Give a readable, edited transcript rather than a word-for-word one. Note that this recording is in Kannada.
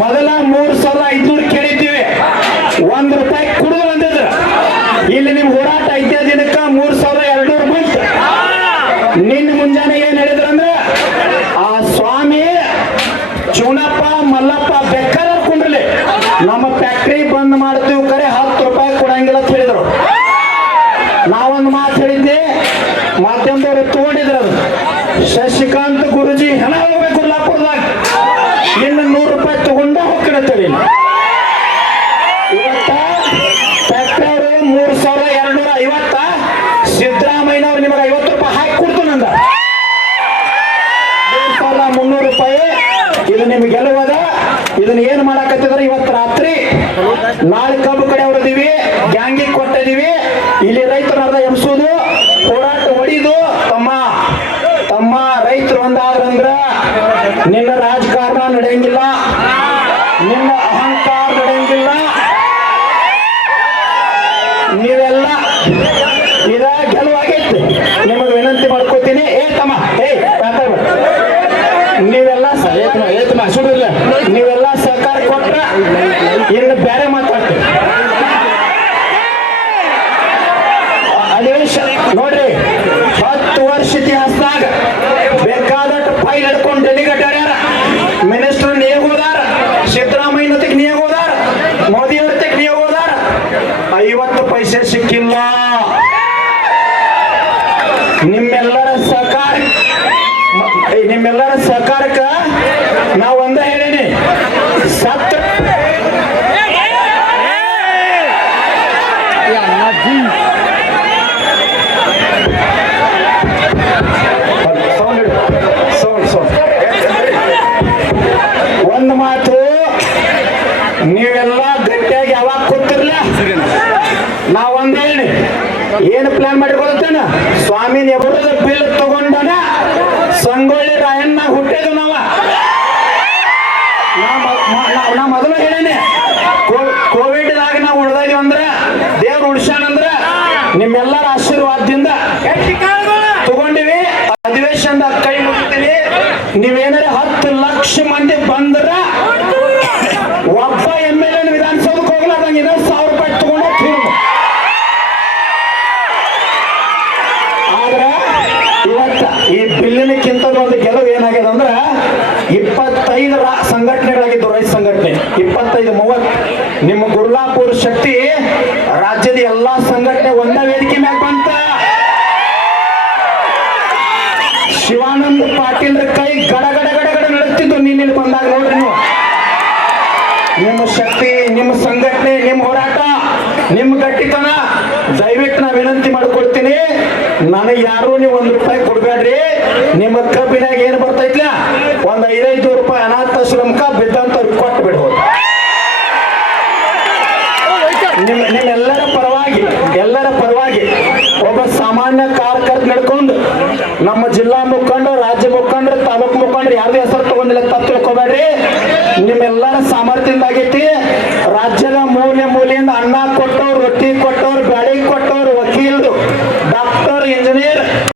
ಮೊದಲ 3,500 ಕೇಳಿದ್ದೀವಿ, ₹1 ಕುಡಿದು ಬಂದಿದ್ರು. ಇಲ್ಲಿ ನಿಮ್ ಹೋರಾಟ 5 ದಿನಕ್ಕ 3,200 ಬಂತು. ನಿನ್ನ ಮುಂಜಾನೆ ಏನ್ ಹೇಳಿದ್ರಂದ್ರ, ಆ ಸ್ವಾಮಿ ಚೂನಪ್ಪ ಮಲ್ಲಪ್ಪ ಬೇಕಾದ್ರೆ ಕುಂಡ್ರಲಿ, ನಮ್ಮ ಫ್ಯಾಕ್ಟ್ರಿ ಬಂದ್ ಮಾಡ್ತೀವಿ, ಕರೆ ₹10 ಕೊಡಂಗಿಲ್ಲ ಅಂತ ಹೇಳಿದ್ರು. ನಾವೊಂದು ಮಾತು ಹೇಳಿದ್ದೆ, ಮಾಧ್ಯಮದವರು ತಗೊಂಡಿದ್ರು. ಅದು ಶಶಿಕಾಂತ್ ಗುರುಜಿ ಹೆಣ ಹೋಗ್ಬೇಕು ಕೊಲ್ಲಾಪುರದಾಗ, ಇನ್ನು ₹100 ತಗೊಂಡ ಹೋಗ್ತಿರತ್ತೇಳಿ. ಇವತ್ತ ಫ್ಯಾಕ್ಟ್ರಿ ಅವರು 3,250, ಸಿದ್ದರಾಮಯ್ಯನವ್ರು ನಿಮಗೆ ₹50 ಹಾಕಿ ಕೊಡ್ತು ನಂದ. ₹3,300 ಇದು ನಿಮ್ಗೆ ಗೆಲುವದ. ಇದನ್ನ ಏನ್ ಮಾಡಕತ್ತಿದ್ರೆ ಇವತ್ತು ರಾತ್ರಿ, ನಾಳೆ ಕಬ್ಬು ಕಡೆ ಹೊಡೆದಿವಿ, ಗ್ಯಾಂಗಿಗೆ ಕೊಟ್ಟಿದೀವಿ. ಇಲ್ಲಿ ರೈತರು ಅರ್ಧ ಎಬ್ಸೋದು, ಹೋರಾಟ ಹೊಡಿದು. ತಮ್ಮ ರೈತರು ಒಂದಾದ್ರಂದ್ರ ನಿನ್ನ ರಾಜಕಾರಣ ನಡೆಯಂಗಿಲ್ಲ, ನಿನ್ನ ಅಹಂಕಾರ ನಡೆಯಂಗಿಲ್ಲ. ನೀವೆಲ್ಲ ಇದ ಗೆಲುವಾಗೈತಿ. ನಿಮಗೆ ವಿನಂತಿ ಮಾಡ್ಕೋತೀನಿ, ನೀವೆಲ್ಲ ಸುಡಿಲ್ಲ, ನೀವೆಲ್ಲ ಸಹಕಾರ ಕೊಟ್ರ ಇನ್ನು ಬೇರೆ ಮಾತಾಡ್ತೀವಿ. ಅಧಿವೇಶ ನೋಡ್ರಿ, 10 ವರ್ಷ ಇತಿಹಾಸದಾಗ ಬೇಕಾದಷ್ಟು ಫೈಲ್ ಹಿಡ್ಕೊಂಡು ಡೆಲಿಗೇಟ್ ಆಗ್ಯಾರ. ಮಿನಿಸ್ಟರ್ ನಿಯೋಗ ಹೋದಾರ, ಸಿದ್ದರಾಮಯ್ಯ ಹೊತ್ತಿಗೆ ನಿಯೋಗ ಹೋದಾರ, ಮೋದಿ ಹೊತ್ತಿಗೆ ನಿಯೋಗ ಹೋದಾರ. 50 ಪೈಸೆ ಸಿಕ್ಕಿಲ್ಲ. ನಿಮ್ಮೆಲ್ಲರ ಸಹಕಾರಕ್ಕ ನಾವು ಒಂದ ಹೇಳೇನಿ, ಸತ್ತ ಒಂದು ಮಾತು, ನೀವೆಲ್ಲ ಗಟ್ಟಿಯಾಗಿ ಯಾವಾಗ ಕೂತಿರ್ಲ, ನಾವೊಂದ್ ಹೇಳಿ ಏನು ಪ್ಲಾನ್ ಮಾಡಿಕೊಳ್ತೇನ. ಸ್ವಾಮಿನ ಎಬರದ ಬಿಲ್ ತಗೊಂಡನ ಸಂಗೊಳ್ಳಿ ರಾಯಣ್ಣ ಹುಟ್ಟಿದ ನಾ ಮೊದಲು ಹೇಳೇನೆ, ಕೋವಿಡ್ದಾಗ ನಾವು ಉಳ್ದಾಗಿ ಅಂದ್ರ ದೇವ್ರು ಉಳ್ಸ್ಯಾನಂದ್ರ ನಿಮ್ಮೆಲ್ಲರ ಆಶೀರ್ವಾದದಿಂದ ತಗೊಂಡಿವಿ. ಅಧಿವೇಶನದ ಕೈ ಮುಗಿತೀನಿ. ನೀವೇನಾರ 10 ಲಕ್ಷ ಮಂದಿ ಬಂದ್ರ ಒಬ್ಬ MLA ವಿಧಾನಸೌಧಕ್ಕೆ ಹೋಗ್ಲಾರ್ದಂಗ ₹1,000 ತಗೊಂಡ ಆದ್ರ ಇವತ್ತ ಈ ಬಿಲ್ಲಿನಕ್ಕಿಂತ ಒಂದು ಗೆಲುವು ಏನಾಗಿದೆ ಅಂದ್ರ 25 ಸಂಘಟನೆಗಳಾಗಿದ್ದು, ರೈತ ಸಂಘಟನೆ 25-30. ನಿಮ್ಮ ಗುರ್ಲಾಪುರ ಶಕ್ತಿ ರಾಜ್ಯದ ಎಲ್ಲಾ ಸಂಘಟನೆ ಒಂದ ವೇದಿಕೆ ಮ್ಯಾಗ ಬಂತ. ಶಿವಾನಂದ ಪಾಟೀಲ್ ಕೈ ಗಡಗಡ ನಡೆಸ್ತಿದ್ದು ನೀನು ಬಂದಾಗ ನೋಡ್ರಿ. ನೀವು ನಿಮ್ಮ ಶಕ್ತಿ, ನಿಮ್ಮ ಸಂಘಟನೆ, ನಿಮ್ಮ ಹೋರಾಟ, ನಿಮ್ಮ ಗಟ್ಟಿತನ ದಯವಿಟ್ಟು ನಾ ವಿನಂತಿ ಮಾಡ್ಕೊಳ್ತೀನಿ. ನನಗೆ ಯಾರು ನೀವು ₹1 ಕೊಡ್ಬೇಡ್ರಿ. ನಿಮ್ಮ ಕಬ್ಬಿನಾಗ ಏನು ಬರ್ತೈತ್ಲ, ಒಂದು ₹500 ಅನಾಥಾಶ್ರಮಕ್ಕ ಬಿದ್ದಂತವ್ರಿಗೆ ಕೊಟ್ಟು ಬಿಡ್ಬೋದು. ಎಲ್ಲರ ಪರವಾಗಿ ಒಬ್ಬ ಸಾಮಾನ್ಯ ಕಾರ್ಯಕರ್ತ ನಡ್ಕೊಂಡು ನಮ್ಮ ಜಿಲ್ಲಾ ಮುಖಂಡರು, ರಾಜ್ಯ ಮುಖಂಡರು, ತಾಲೂಕು ಮುಖಂಡರು ಯಾರದೇ